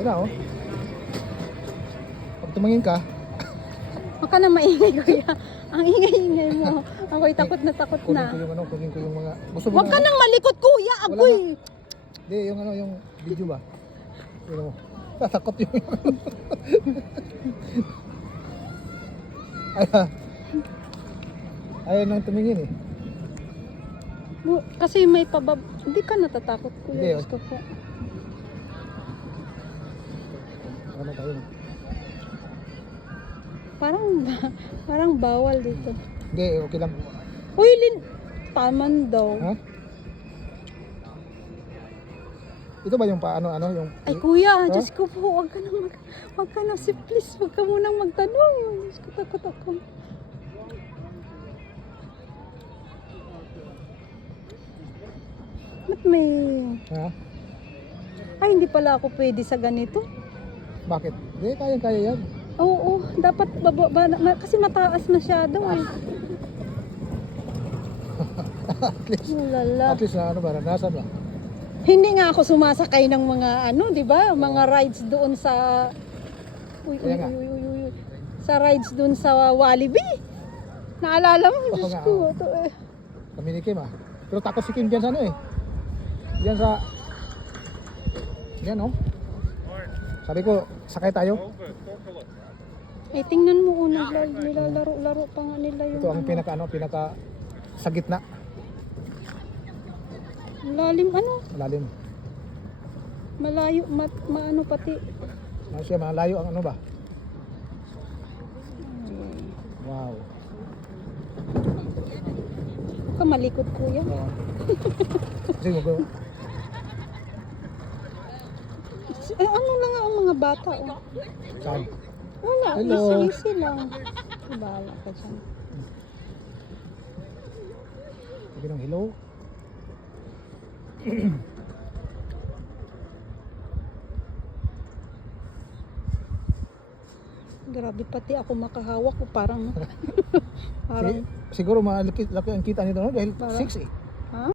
Yun na, oh. Pag tumingin ka, Huwag ka na maingay, kuya. Ang ingay-ingay mo. Ako'y takot na takot kunin na. ko yung ano, kunin ko yung mga... Gusto mo Huwag na, ka ano? nang malikot, kuya. Wala Agoy. Hindi, yung ano, yung video ba? Yun mo. Tatakot yung... Ayaw nang tumingin eh. Kasi may pabab... Hindi ka natatakot, Hindi, kuya. oh. Gusto ko. Ano tayo? Parang bawal dito. Hindi, okay lang. Uy, taman daw. Ha? Ito ba yung paano, ano, yung... Ay, kuya, Ha? Diyos ko po, wag ka na, please, wag ka munang magtanong. Diyos ko, takot ako. Ba't may... Ha? Ay, hindi pala ako pwede sa ganito. Bakit? Hindi, kayang-kaya yan. Oo, dapat baba, kasi mataas masyado eh. At least, Lala. at least na ano ba, naranasan ba? Hindi nga ako sumasakay ng mga ano, 'di ba? Mga rides doon sa Kaya nga. Sa rides doon sa Walibi. Naalala mo, Oo Diyos nga, ko, oo. ito eh. Kami ni Kim ah. Pero takot si Kim dyan sa ano eh. Diyan sa... Yan oh. Sabi ko, sakay tayo. Eh, tingnan mo, nilalaro-laro pa nga nila yung Ito ang pinaka ano, pinaka sa gitna. lalim, ano, Malalim. malayo, maano pati. Ano siya, malayo ang ano ba? Wow. Huwag ka malikot, kuya. Oo. Kasi mag... Ano lang nga ang mga bata, oh. Saan? Wala, Hello. easy lang. Bahala ka dyan. Sabi ng hello. Grabe, pati ako makahawak ko parang parang Siguro malaki laki ang kita nito no? Dahil Para- 6 eh.